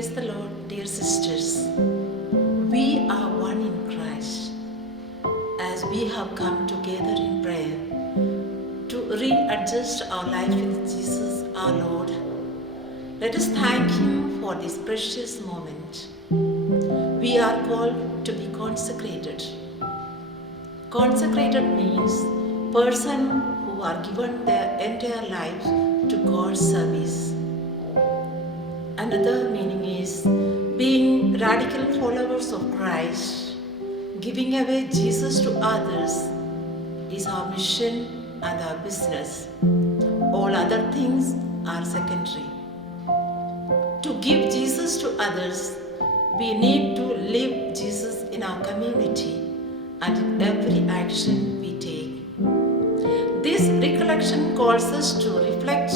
Praise the Lord, dear sisters. We are one in Christ as we have come together in prayer to readjust our life with Jesus our Lord. Let us thank Him for this precious moment. We are called to be consecrated. Consecrated means person who are given their entire life to God's service. Another meaning is being radical followers of Christ. Giving away Jesus to others is our mission and our business. All other things are secondary. To give Jesus to others, we need to live Jesus in our community and in every action we take. This recollection calls us to reflect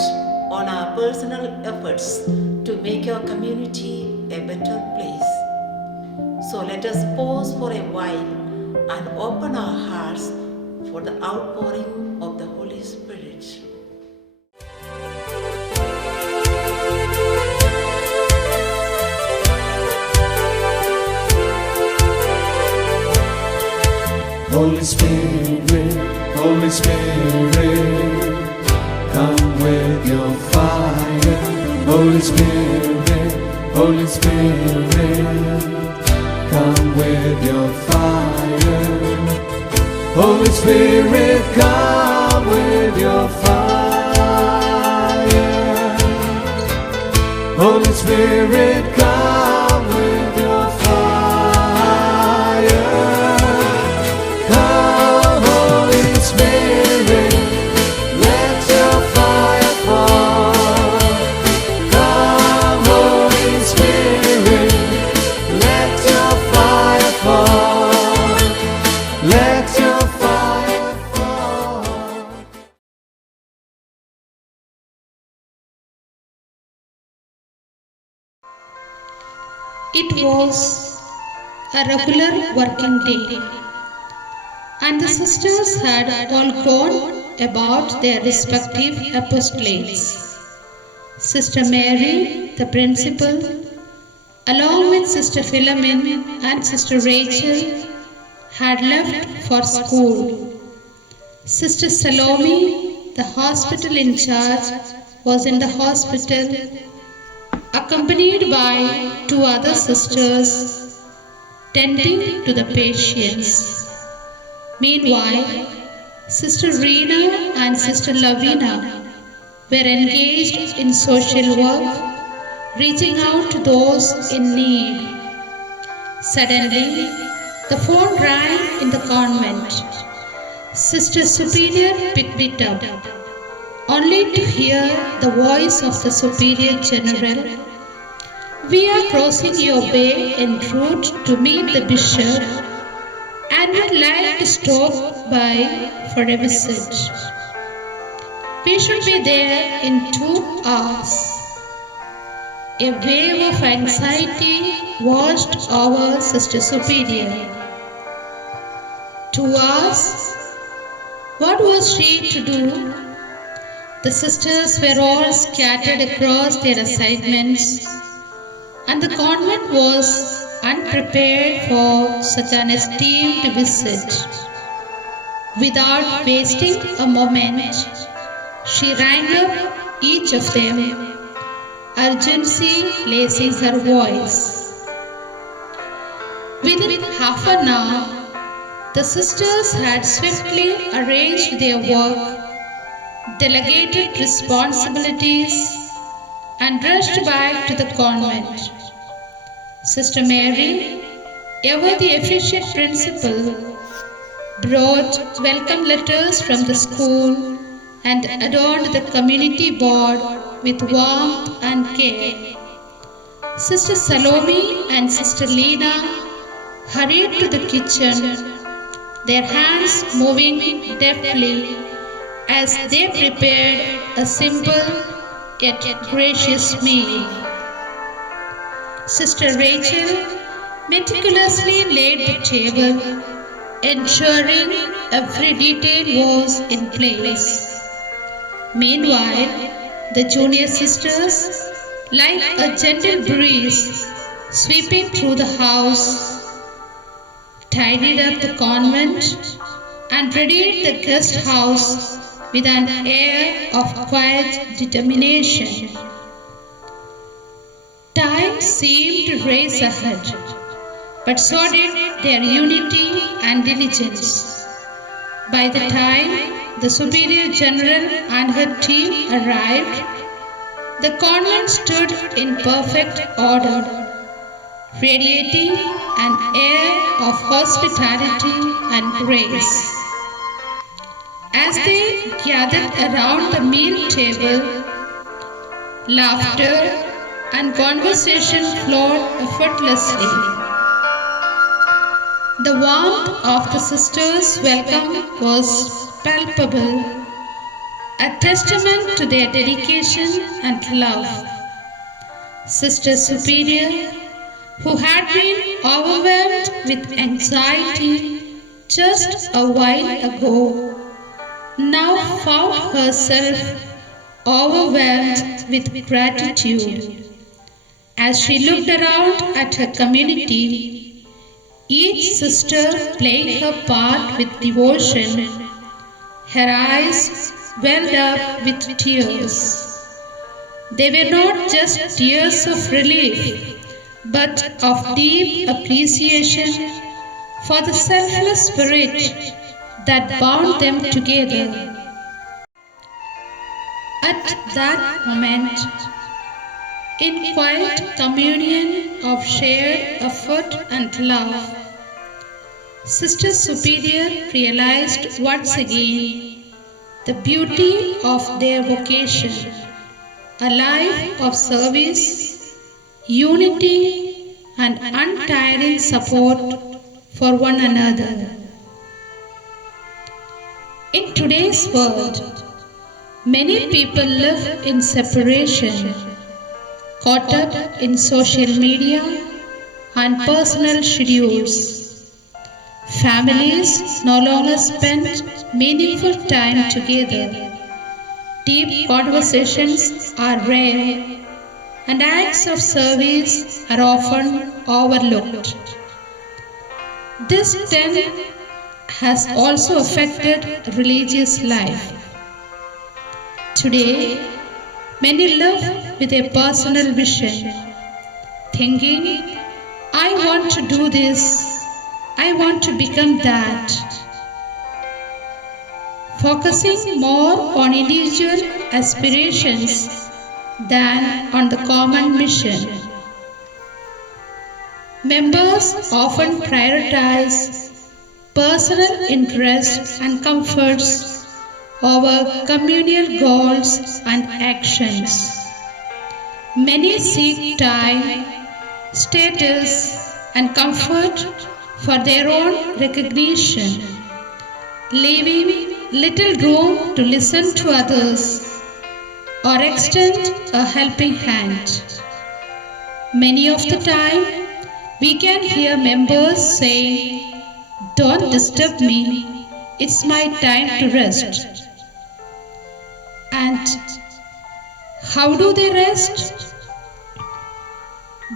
on our personal efforts to make our community a better place. So let us pause for a while and open our hearts for the outpouring of the Holy Spirit. Holy Spirit, Holy Spirit, come with your fire. Holy Spirit, Holy Spirit, come with your fire. Holy Spirit, come with your fire. Holy Spirit, come with your fire. Come, Holy Spirit, let your fire fall. Come, Holy Spirit, let your fire fall. Let your fire fall. It was a regular working day, and the sisters had all gone about their respective apostolates. Sister Mary, the principal, along with Sister Philomena and Sister Rachel, had left for school. Sister Salome, the hospital in charge, was in the hospital, accompanied by two other sisters tending to the patients. Meanwhile, Sister Reena and Sister Lavina were engaged in social work, reaching out to those in need. Suddenly, the phone rang in the convent. Sister Superior picked it up, only to hear the voice of the Superior General. "We are crossing your way en route to meet the bishop and would like to stop by for a visit. We should be there in 2 hours. A wave of anxiety washed over Sister Superior. 2 hours? What was she to do? The sisters were all scattered across their assignments, and the convent was unprepared for such an esteemed visit. Without wasting a moment, she rang up each of them, urgency lacing her voice. Within half an hour, the sisters had swiftly arranged their work, delegated responsibilities, and rushed back to the convent. Sister Mary, ever the efficient principal, brought welcome letters from the school and adorned the community board with warmth and care. Sister Salome and Sister Lena hurried to the kitchen, their hands moving deftly as they prepared a simple yet gracious meal. Sister Rachel meticulously laid the table, ensuring every detail was in place. Meanwhile, the junior sisters like a gentle breeze sweeping through the house, tidied up the convent, and readied the guest house with an air of quiet determination. Time seemed to race ahead, but so did their unity and diligence. By the time the Superior General and her team arrived, the convent stood in perfect order, radiating an air of hospitality and grace. As they gathered around the meal table, laughter and conversation flowed effortlessly. The warmth of the sisters' welcome was palpable, a testament to their dedication and love. Sister Superior, who had been overwhelmed with anxiety just a while ago, now found herself overwhelmed with gratitude. As she looked around at her community, each sister played her part with devotion. Her eyes welled up with tears. They were not just tears of relief, but of deep appreciation for the selfless spirit that bound them together. At that moment, in quiet communion of shared effort and love, Sister Superior realized once again the beauty of their vocation, a life of service, unity, and untiring support for one another. In today's world, many people live in separation, caught up in social media and personal schedules. Families no longer spend meaningful time together. Deep conversations are rare, and acts of service are often overlooked. This trend has also affected religious life. Today, many live with a personal vision, thinking, I want to do this, I want to become that. Focusing more on individual aspirations than on the common mission. Members often prioritize personal interests and comforts over communal goals and actions. Many seek time, status, and comfort for their own recognition, leaving little room to listen to others or extend a helping hand. Many of the time, we can hear members saying, "Don't disturb me, it's my time to rest." And how do they rest?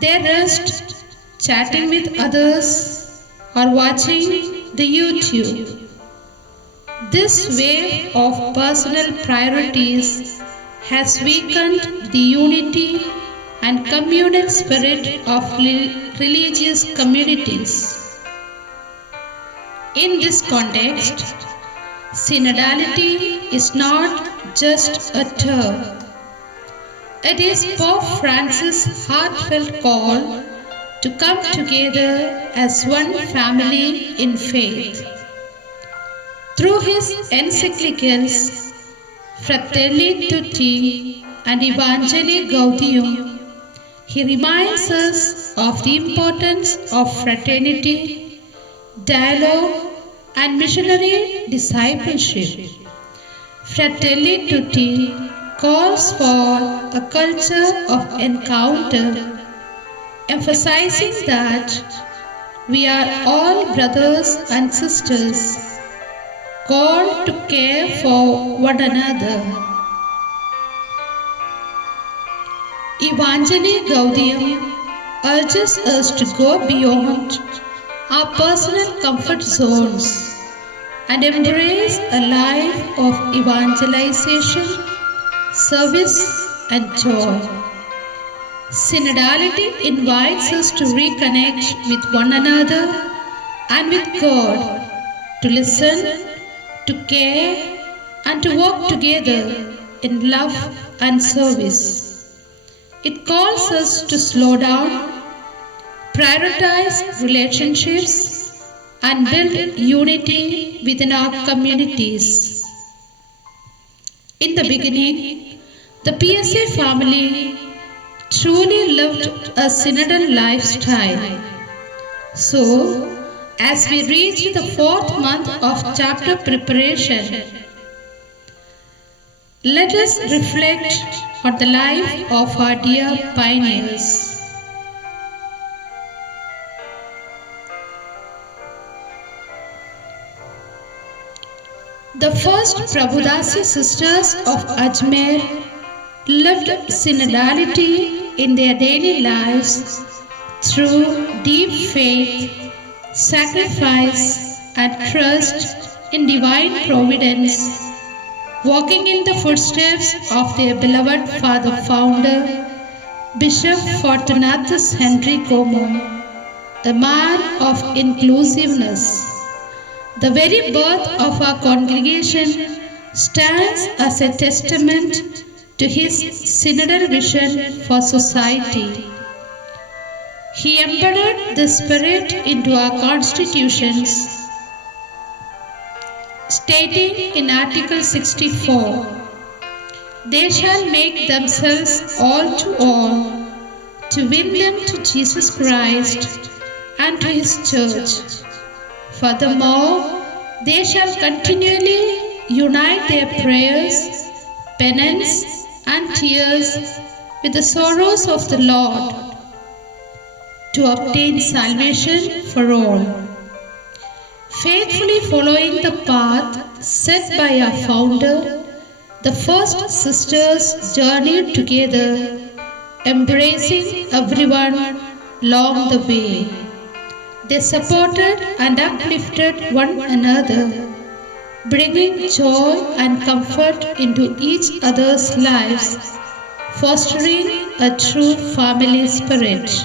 They rest chatting with others or watching the YouTube. This wave of personal priorities has weakened the unity and communal spirit of religious communities. In this context, synodality is not just a term. It is Pope Francis' heartfelt call to come together as one family in faith. Through his encyclicals Fratelli Tutti and Evangelii Gaudium, he reminds us of the importance of fraternity, dialogue, and missionary discipleship. Fratelli Tutti calls for a culture of encounter, emphasizing that we are all brothers and sisters, called to care for one another. Evangelii Gaudium urges us to go beyond our personal comfort zones and embrace a life of evangelization, service, and joy. Synodality invites us to reconnect with one another and with God, to listen, to care, and to work together in love and service. It calls us to slow down, prioritize relationships, and build unity within our communities. In the beginning, the PSA family truly lived a synodal lifestyle. So, as we reach the 4th month of chapter preparation, let us reflect on the life of our dear pioneers. The first Prabhudasi sisters of Ajmer lived synodality in their daily lives through deep faith, sacrifice, and trust in divine providence, walking in the footsteps of their beloved father founder, Bishop Fortunatus Henry Como, a man of inclusiveness. The very birth of our congregation stands as a testament to his synodal vision for society. He embedded the spirit into our constitutions, stating in Article 64, "They shall make themselves all to win them to Jesus Christ and to His Church. Furthermore, they shall continually unite their prayers, penance, and tears with the sorrows of the Lord to obtain salvation for all." Faithfully following the path set by our founder, the first sisters journeyed together, embracing everyone along the way. They supported and uplifted one another, bringing joy and comfort into each other's lives, fostering a true family spirit.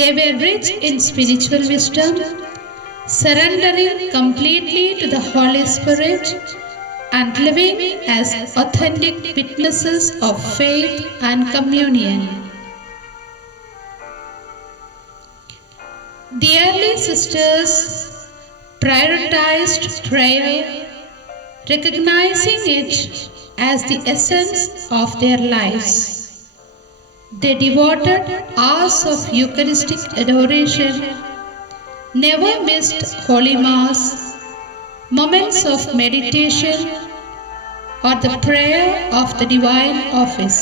They were rich in spiritual wisdom, surrendering completely to the Holy Spirit and living as authentic witnesses of faith and communion. The early sisters prioritized prayer, recognizing it as the essence of their lives. They devoted hours of Eucharistic adoration, never missed Holy Mass, moments of meditation, or the prayer of the Divine Office.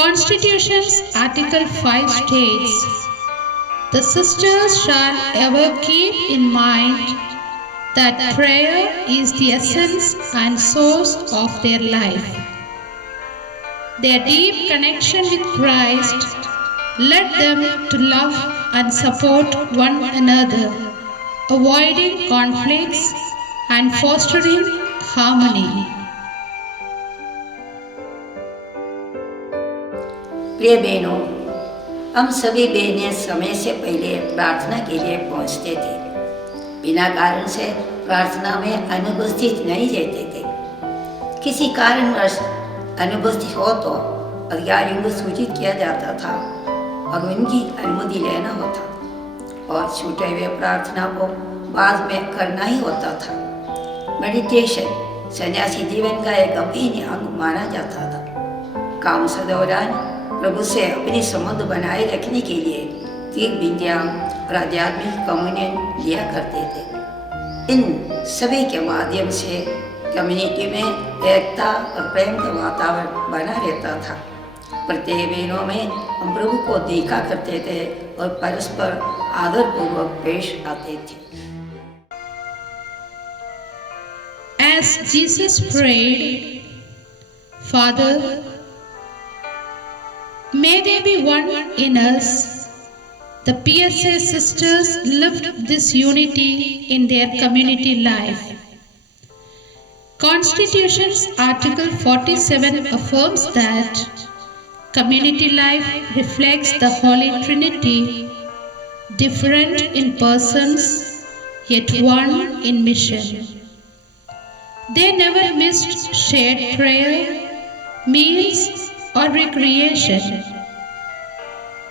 Constitution's Article 5 states, "The sisters shall ever keep in mind that prayer is the essence and source of their life." Their deep connection with Christ led them to love and support one another, avoiding conflicts and fostering harmony. प्रिय बहनों, हम सभी बहनें समय से पहले प्रार्थना के लिए पहुंचते थे। बिना कारण से प्रार्थना में अनुपस्थित नहीं रहते थे। किसी कारणवश अनुपस्थित हो तो अधिकारियों को सूचित किया जाता था और उनकी अनुमति लेना होता और छूटे हुए प्रार्थना को बाद में करना ही होता था। मेडिटेशन सन्यासी जीवन का एक अभिन्न अंग माना जाता था। काम के दौरान प्रभु से अपने संबंध बनाए रखने के लिए तीन विद्या और आध्यात्मिक कम्युनियन लिया करते थे। इन सभी के माध्यम से कम्युनिटी में एकता और प्रेम का वातावरण बना रहता था। प्रत्येक बहनों में हम प्रभु को देखा करते थे और परस्पर आदरपूर्वक पेश आते थे। As Jesus prayed, "Father, May they be one in us. The PSA sisters lived this unity in their community life. Constitution's Article 47 affirms that community life reflects the Holy Trinity, different in persons, yet one in mission. They never missed shared prayer, meals, or recreation.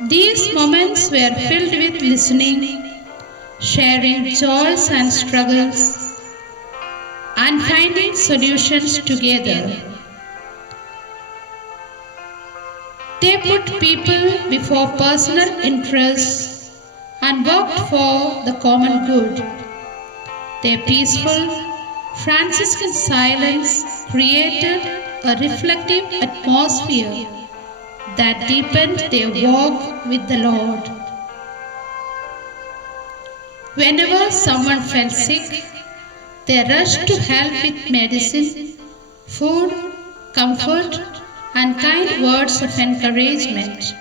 These moments were filled with listening, sharing joys and struggles, and finding solutions together. They put people before personal interests and worked for the common good. Their peaceful Franciscan silence created a reflective atmosphere that deepened their walk with the Lord. Whenever someone fell sick, they rushed to help with medicine, food, comfort, and kind words of encouragement.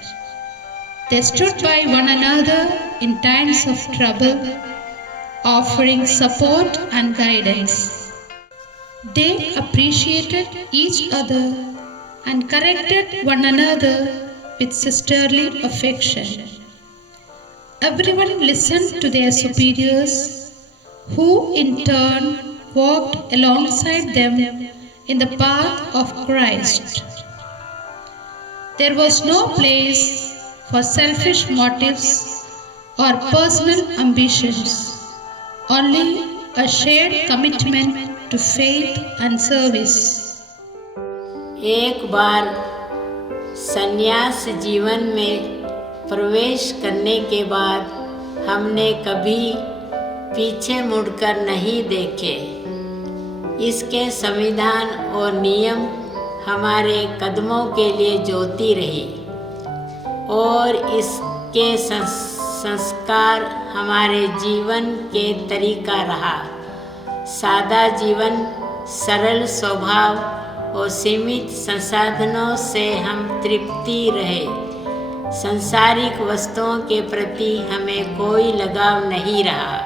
They stood by one another in times of trouble, offering support and guidance. They appreciated each other and corrected one another with sisterly affection. Everyone listened to their superiors, who in turn walked alongside them in the path of Christ. There was no place for selfish motives or personal ambitions, only a shared commitment to faith and service. एक बार संन्यास जीवन में प्रवेश करने के बाद हमने कभी पीछे मुड़कर नहीं देखे। इसके संविधान और नियम हमारे कदमों के लिए ज्योति रही और इसके संस्कार हमारे जीवन के तरीका रहा। सादा जीवन, सरल स्वभाव और सीमित संसाधनों से हम तृप्ति रहे। सांसारिक वस्तुओं के प्रति हमें कोई लगाव नहीं रहा।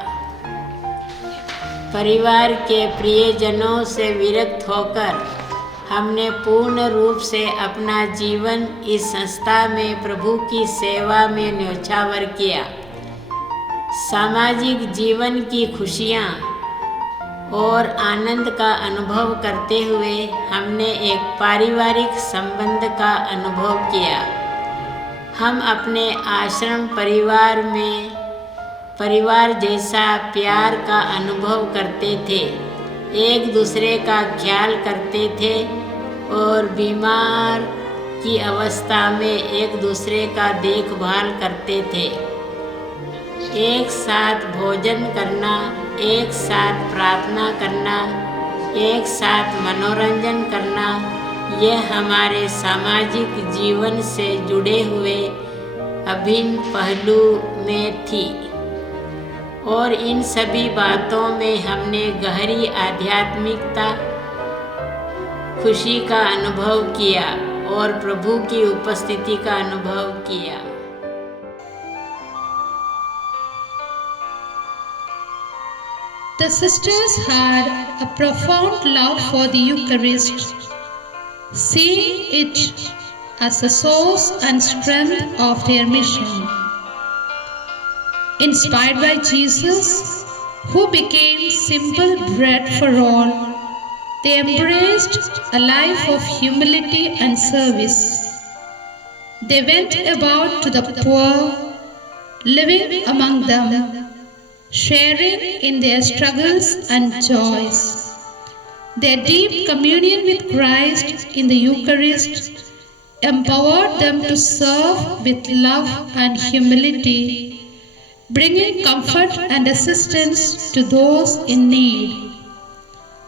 परिवार के प्रियजनों से विरक्त होकर हमने पूर्ण रूप से अपना जीवन इस संस्था में प्रभु की सेवा में न्योछावर किया। सामाजिक जीवन की खुशियाँ और आनंद का अनुभव करते हुए हमने एक पारिवारिक संबंध का अनुभव किया। हम अपने आश्रम परिवार में परिवार जैसा प्यार का अनुभव करते थे, एक दूसरे का ख्याल करते थे और बीमार की अवस्था में एक दूसरे का देखभाल करते थे। एक साथ भोजन करना, एक साथ प्रार्थना करना, एक साथ मनोरंजन करना, यह हमारे सामाजिक जीवन से जुड़े हुए अभिन्न पहलू में थी और इन सभी बातों में हमने गहरी आध्यात्मिकता, खुशी का अनुभव किया और प्रभु की उपस्थिति का अनुभव किया। The sisters had a profound love for the Eucharist, seeing it as the source and strength of their mission. Inspired by Jesus, who became simple bread for all, they embraced a life of humility and service. They went about to the poor, living among them, sharing in their struggles and joys. Their deep communion with Christ in the Eucharist empowered them to serve with love and humility, bringing comfort and assistance to those in need.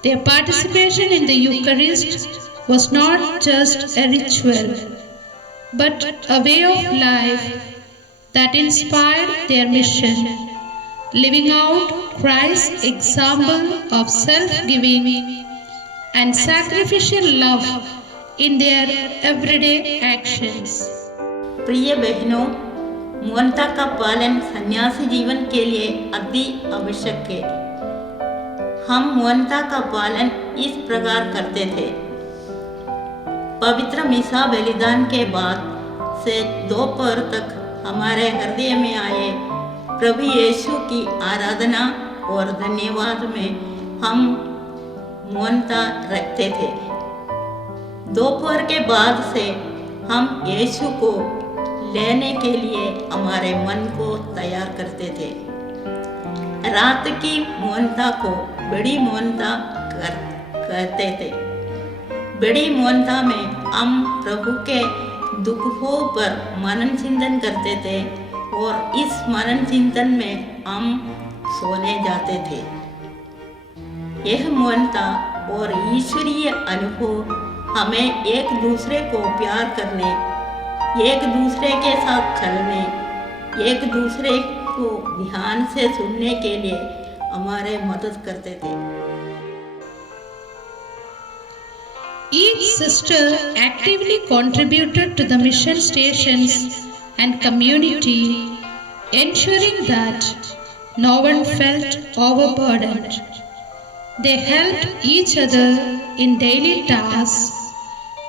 Their participation in the Eucharist was not just a ritual, but a way of life that inspired their mission, living out Christ's example of self-giving and sacrificial love in their everyday actions. प्रिय बहनों, मौनता का पालन सन्यासी जीवन के लिए अति आवश्यक है। हम मौनता का पालन इस प्रकार करते थे। पवित्र मिसा बलिदान के बाद से दोपहर तक हमारे हृदय में आए प्रभु यीशु की आराधना और धन्यवाद में हम मौनता रखते थे। दोपहर के बाद से हम यीशु को लेने के लिए हमारे मन को तैयार करते थे। रात की मौनता को बड़ी मौनता कहते थे। बड़ी मौनता में हम प्रभु के दुखों पर मनन चिंतन करते थे और इस मनन चिंतन में हम सोने जाते थे। यह मौनता और ईश्वरीय अनुभव हमें एक दूसरे को प्यार करने, एक दूसरे के साथ चलने, एक दूसरे को ध्यान से सुनने के लिए हमारे मदद करते थे। Each sister actively contributed to the mission stations and community, ensuring that no one felt overburdened. They helped each other in daily tasks,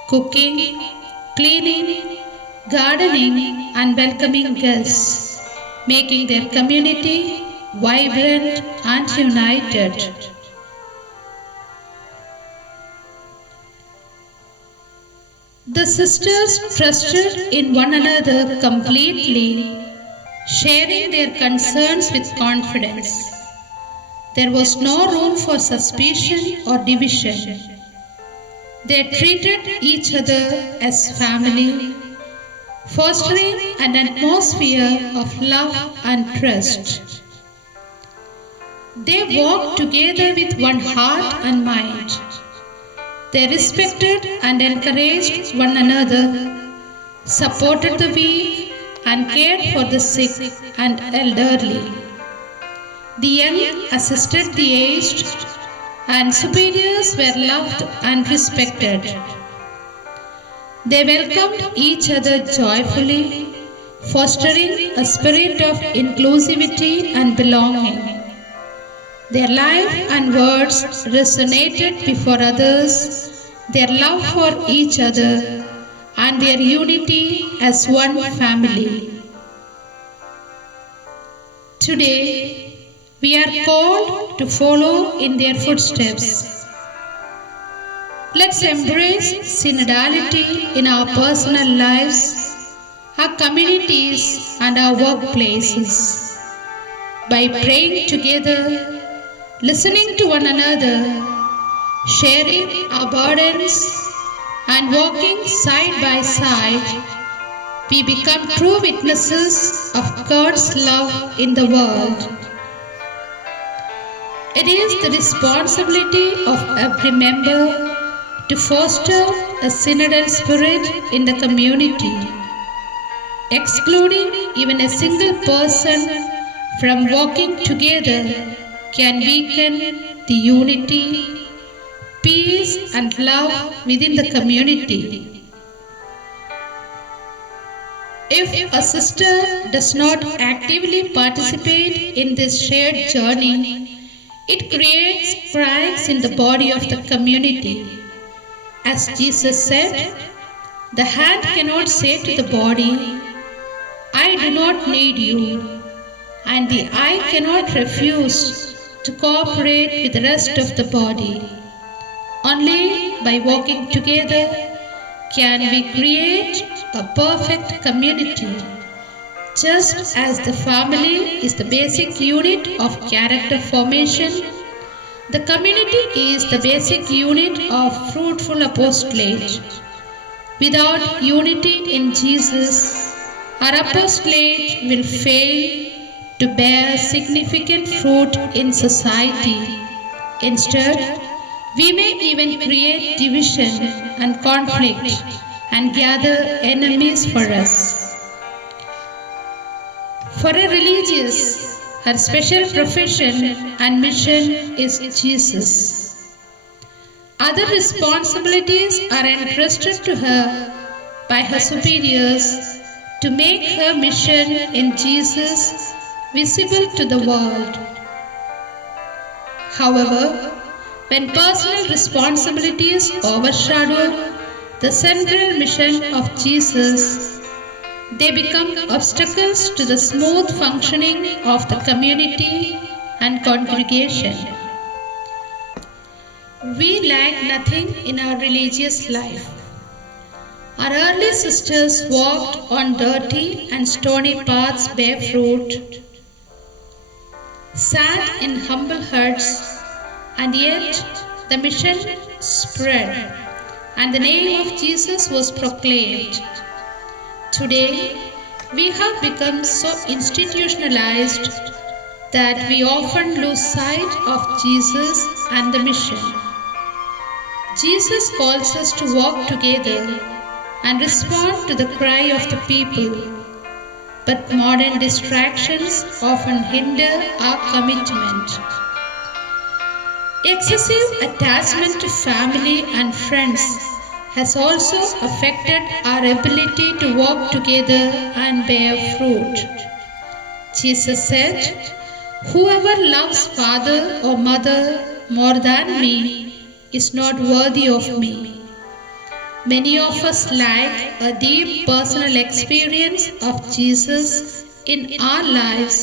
cooking, cleaning, gardening, and welcoming guests, making their community vibrant and united. The sisters trusted in one another completely, sharing their concerns with confidence. There was no room for suspicion or division. They treated each other as family, fostering an atmosphere of love and trust. They walked together with one heart and mind. They respected and encouraged one another, supported the weak, and cared for the sick and elderly. The young assisted the aged, and superiors were loved and respected. They welcomed each other joyfully, fostering a spirit of inclusivity and belonging. Their life and words resonated before others, their love for each other, and their unity as one family. Today, we are called to follow in their footsteps. Let's embrace synodality in our personal lives, our communities, and our workplaces. By praying together, listening to one another, sharing our burdens, and walking side by side, we become true witnesses of God's love in the world. It is the responsibility of every member to foster a synodal spirit in the community. Excluding even a single person from walking together can weaken the unity, peace, and love within the community. If a sister does not actively participate in this shared journey, it creates cracks in the body of the community. As Jesus said, the hand cannot say to the body, I do not need you, and the eye cannot refuse to cooperate with the rest of the body. Only by working together can we create a perfect community. Just as the family is the basic unit of character formation, the community is the basic unit of fruitful apostolate. Without unity in Jesus, our apostolate will fail to bear significant fruit in society. Instead, we may even create division and conflict and gather enemies for us. For a religious, her special profession and mission is Jesus. Other responsibilities are entrusted to her by her superiors to make her mission in Jesus visible to the world. However, when personal responsibilities overshadow the central mission of Jesus, they become obstacles to the smooth functioning of the community and congregation. We lack nothing in our religious life. Our early sisters walked on dirty and stony paths barefoot, sat in humble huts, and yet the mission spread and the name of Jesus was proclaimed. Today, we have become so institutionalized that we often lose sight of Jesus and the mission. Jesus calls us to walk together and respond to the cry of the people, but modern distractions often hinder our commitment. Excessive attachment to family and friends has also affected our ability to walk together and bear fruit. Jesus said, "Whoever loves father or mother more than me is not worthy of me." Many of us lack a deep personal experience of Jesus in our lives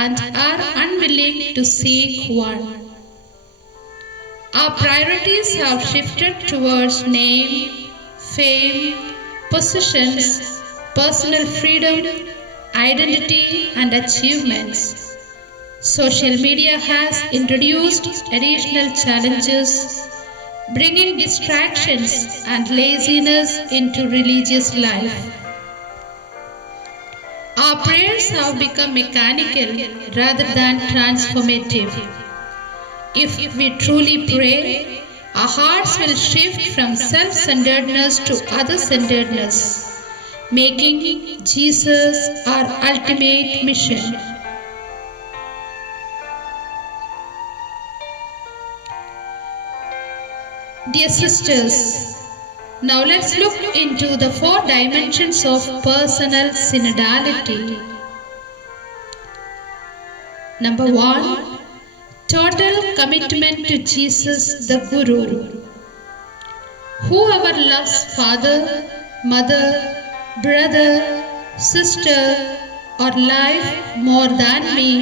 and are unwilling to seek one. Our priorities have shifted towards name, fame, positions, personal freedom, identity, and achievements. Social media has introduced additional challenges, bringing distractions and laziness into religious life. Our prayers have become mechanical rather than transformative. If we truly pray, our hearts will shift from self-centeredness to other-centeredness, making Jesus our ultimate mission. Dear sisters, now let's look into the 4 dimensions of personal synodality. Number 1. Total commitment to Jesus the Guru. Whoever loves father, mother, brother, sister, or life more than me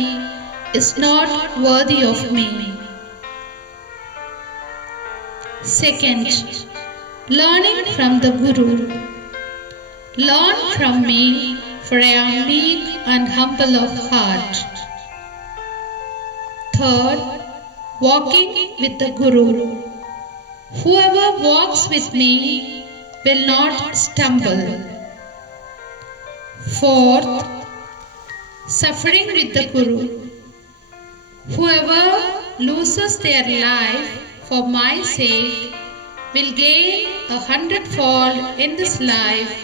is not worthy of me. Second, learning from the Guru. Learn from me, for I am meek and humble of heart. Third, walking with the Guru. Whoever walks with me will not stumble. Fourth, suffering with the Guru. Whoever loses their life for my sake will gain 100-fold in this life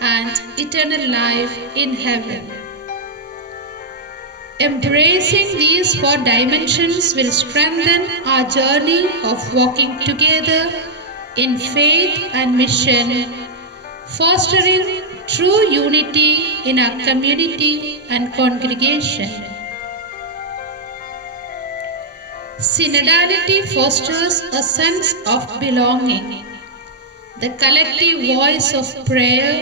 and eternal life in heaven. Embracing these 4 dimensions will strengthen our journey of walking together in faith and mission, fostering true unity in our community and congregation. Synodality fosters a sense of belonging. The collective voice of prayer,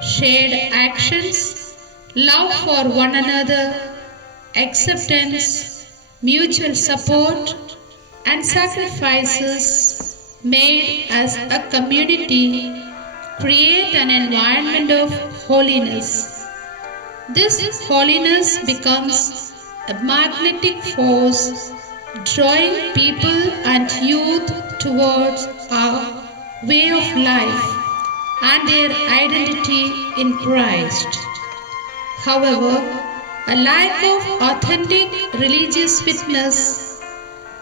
shared actions, love for one another, acceptance, mutual support, and sacrifices made as a community create an environment of holiness. This holiness becomes a magnetic force, drawing people and youth towards our way of life and their identity in Christ. However, a lack of authentic religious witness,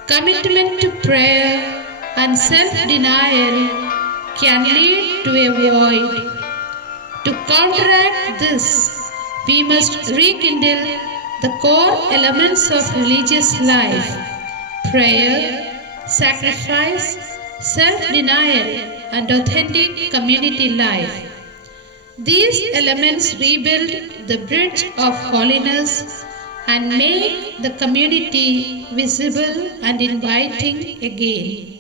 commitment to prayer, and self-denial can lead to a void. To counteract this, we must rekindle the core elements of religious life: prayer, sacrifice, self-denial, and authentic community life. These elements rebuild the bridge of holiness and make the community visible and inviting again.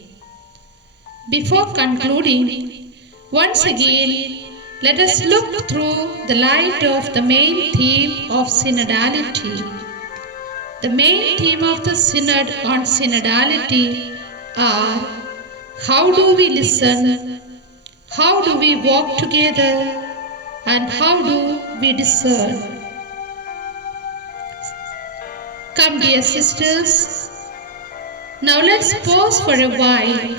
Before concluding, once again, let us look through the light of the main theme of synodality. The main theme of the synod on synodality are: how do we listen, how do we walk together, and how do we discern? Come, dear sisters, now let's pause for a while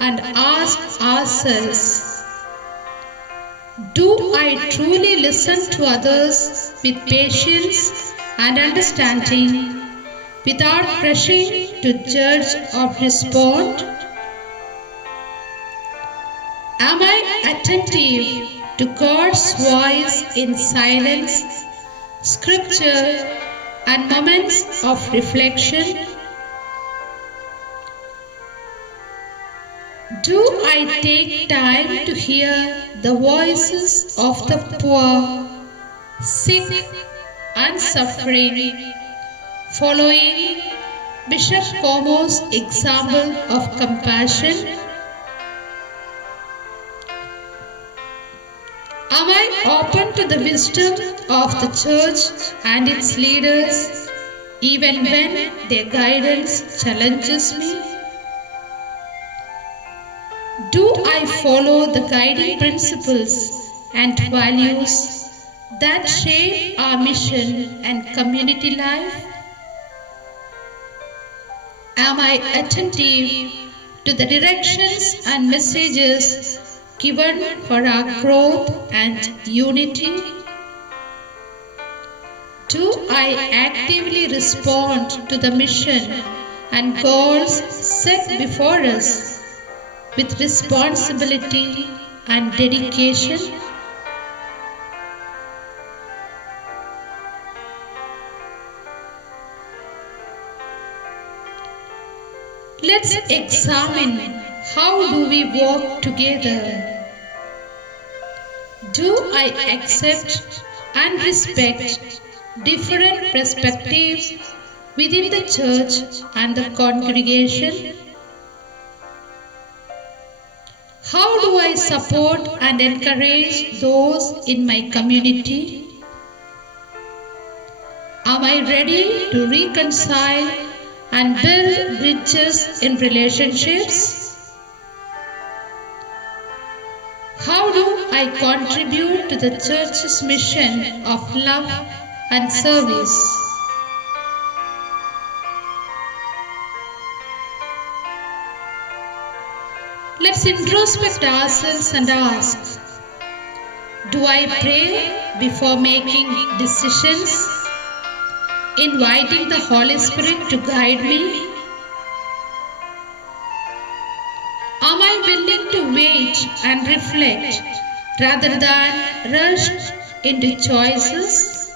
and ask ourselves, do I truly listen to others with patience and understanding without rushing to judge or respond? Am I attentive to God's voice in silence, scripture, and moments of reflection? Do I take time to hear the voices of the poor, sick, and suffering, following Bishop Como's example of compassion? Am I open to the wisdom of the church and its leaders, even when their guidance challenges me? Do I follow the guiding principles and values that shape our mission and community life? Am I attentive to the directions and messages given for our growth and unity? Do I actively respond to the mission and goals set before us with responsibility and dedication? Let's examine, how do we walk together? Do I accept and respect different perspectives within the church and the congregation? How do I support and encourage those in my community? Am I ready to reconcile and build bridges in relationships? How do I contribute to the church's mission of love and service? Let's introspect ourselves and ask, do I pray before making decisions, inviting the Holy Spirit to guide me? Am I willing to wait and reflect rather than rush into choices?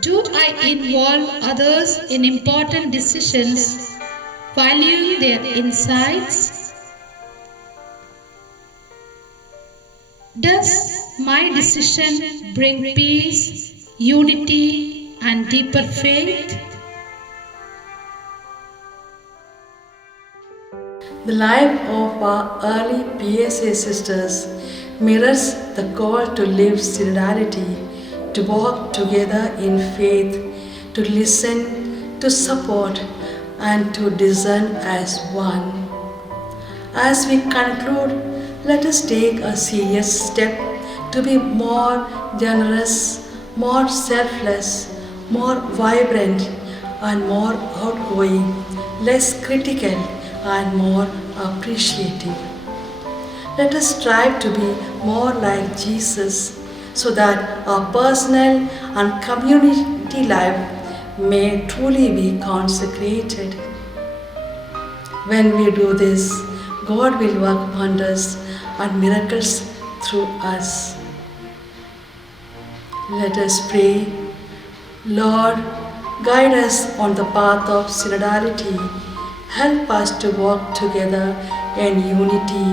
Do I involve others in important decisions, valuing their insights? Does my decision bring peace, unity, and deeper faith? The life of our early PSA sisters mirrors the call to live synodality, to walk together in faith, to listen, to support, and to discern as one. As we conclude, let us take a serious step to be more generous, more selfless, more vibrant, and more outgoing, less critical, and more appreciative. Let us strive to be more like Jesus so that our personal and community life may truly be consecrated. When we do this, God will work wonders and miracles through us. Let us pray. Lord, guide us on the path of synodality. Help us to walk together in unity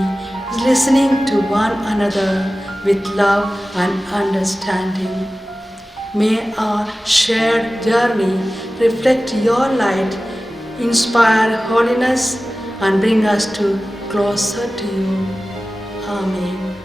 listening to one another with love and understanding. May our shared journey reflect your light, inspire holiness, and bring us closer to you. Amen.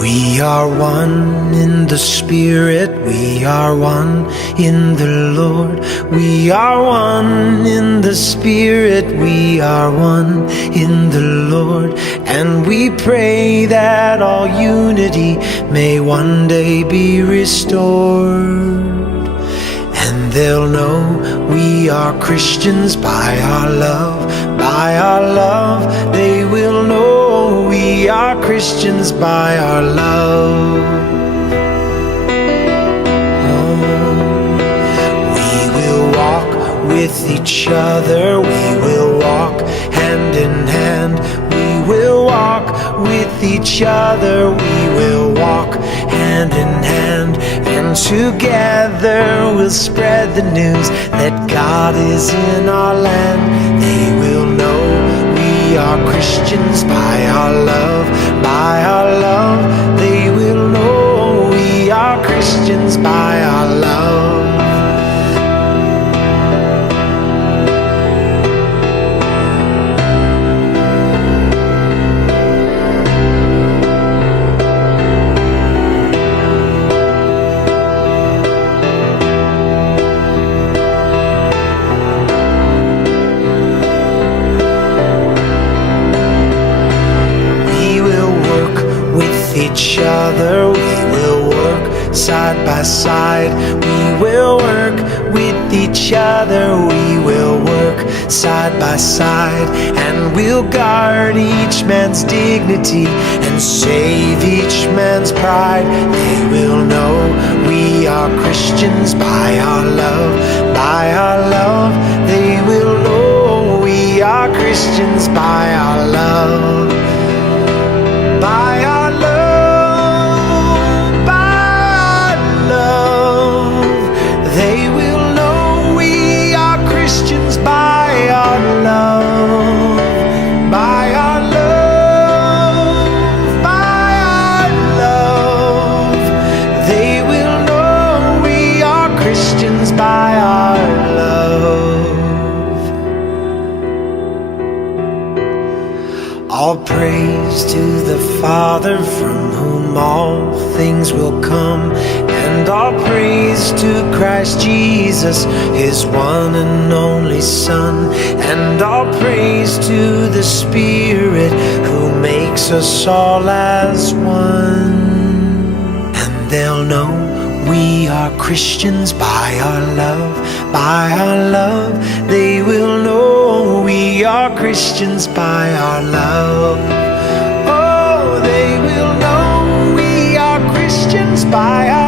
We are one in the Spirit, we are one in the Lord. We are one in the Spirit, we are one in the Lord. And we pray that all unity may one day be restored. And they'll know we are Christians by our love, by our love. They will know we are Christians by our love. We will walk with each other, we will walk hand in hand. We will walk with each other, we will walk hand in hand. And together we'll spread the news that God is in our land. They will know we are Christians by our love, by our love. They will know we are Christians by our love. Each other, we will work side by side. We will work with each other, we will work side by side. And we'll guard each man's dignity and save each man's pride. They will know we are Christians by our love, by our love. They will know we are Christians by our love, by our love. They will know we are Christians by our love, by our love, by our love. They will know we are Christians by our love. All praise to the Father from whom all things will come, and all praise to Christ Jesus, His one and only Son. And all praise to the Spirit who makes us all as one. And they'll know we are Christians by our love, by our love. They will know we are Christians by our love. Oh, they will know we are Christians by our